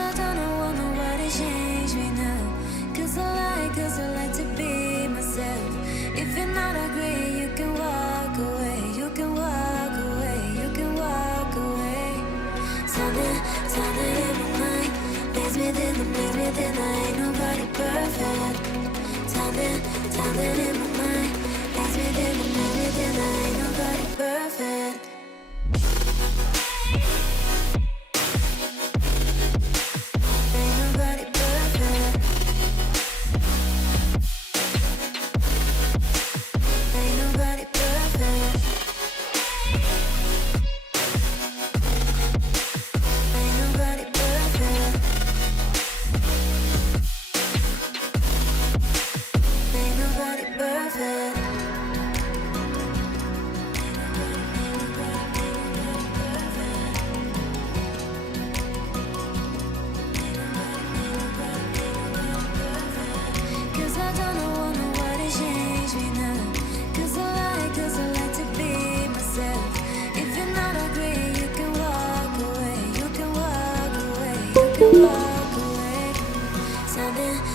I don't want nobody change me now. Cause I like to be myself. If you're not agree, you can walk away. You can walk away. You can walk away. Something in my mind leads me then I ain't nobody perfect. Something in my mind leads me then I ain't nobody perfect.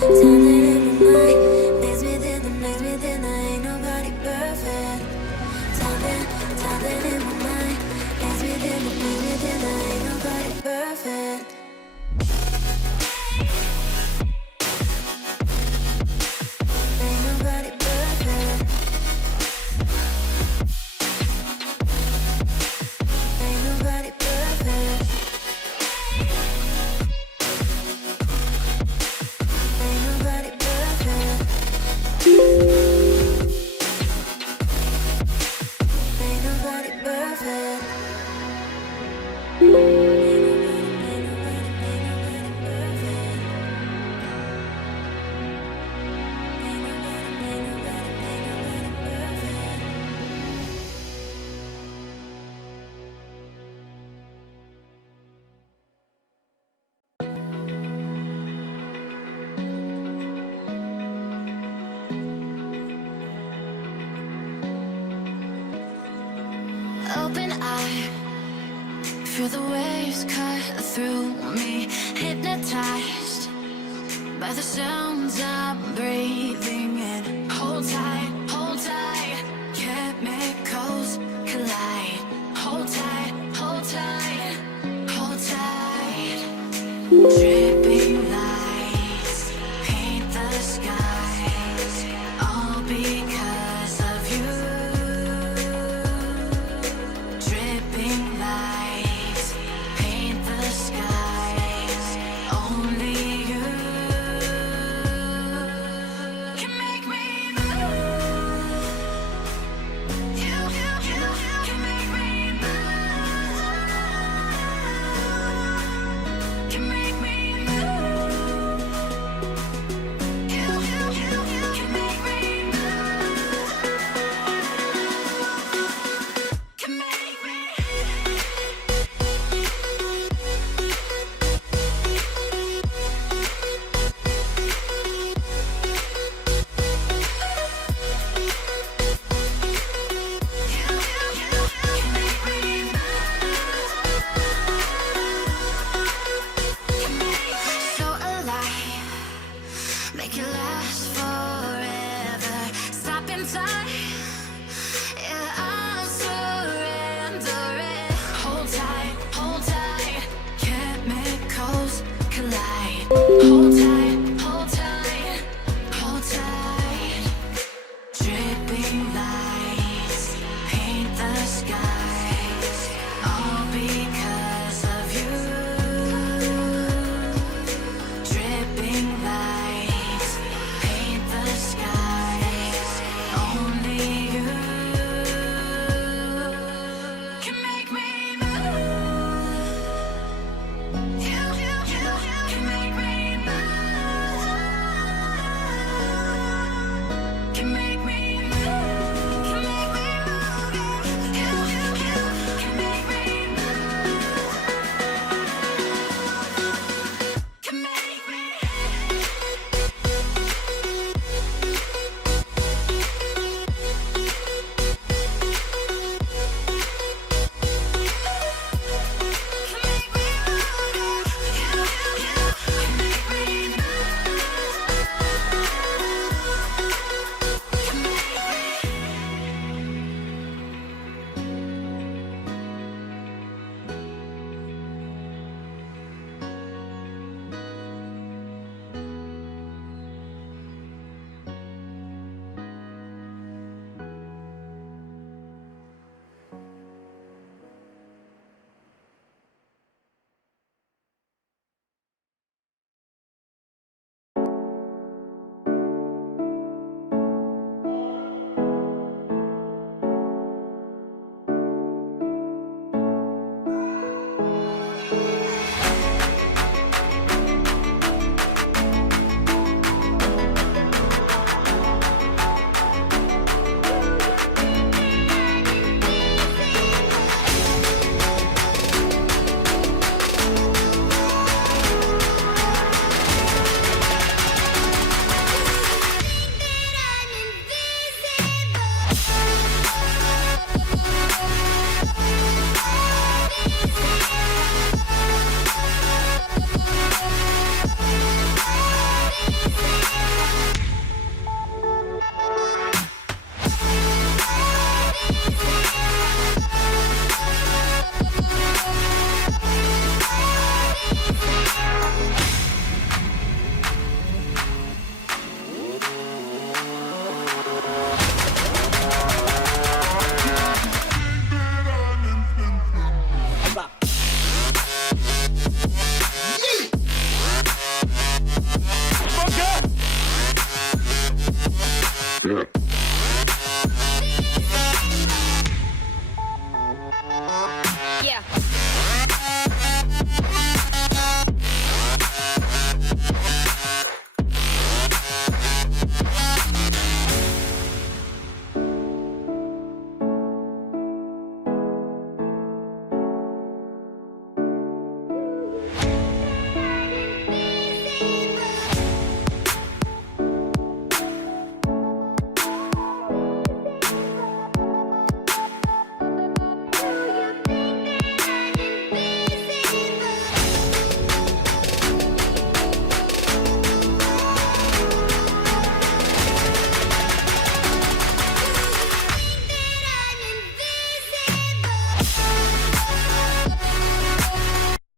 Something in my mind makes me then I ain't nobody perfect. Something in my mind makes me then I ain't nobody perfect. Ain't nobody perfect. Ain't nobody perfect. Open eye, feel the waves cut through me, hypnotized by the sounds I'm breathing in. Hold tight, chemicals collide. Hold tight, hold tight, hold tight.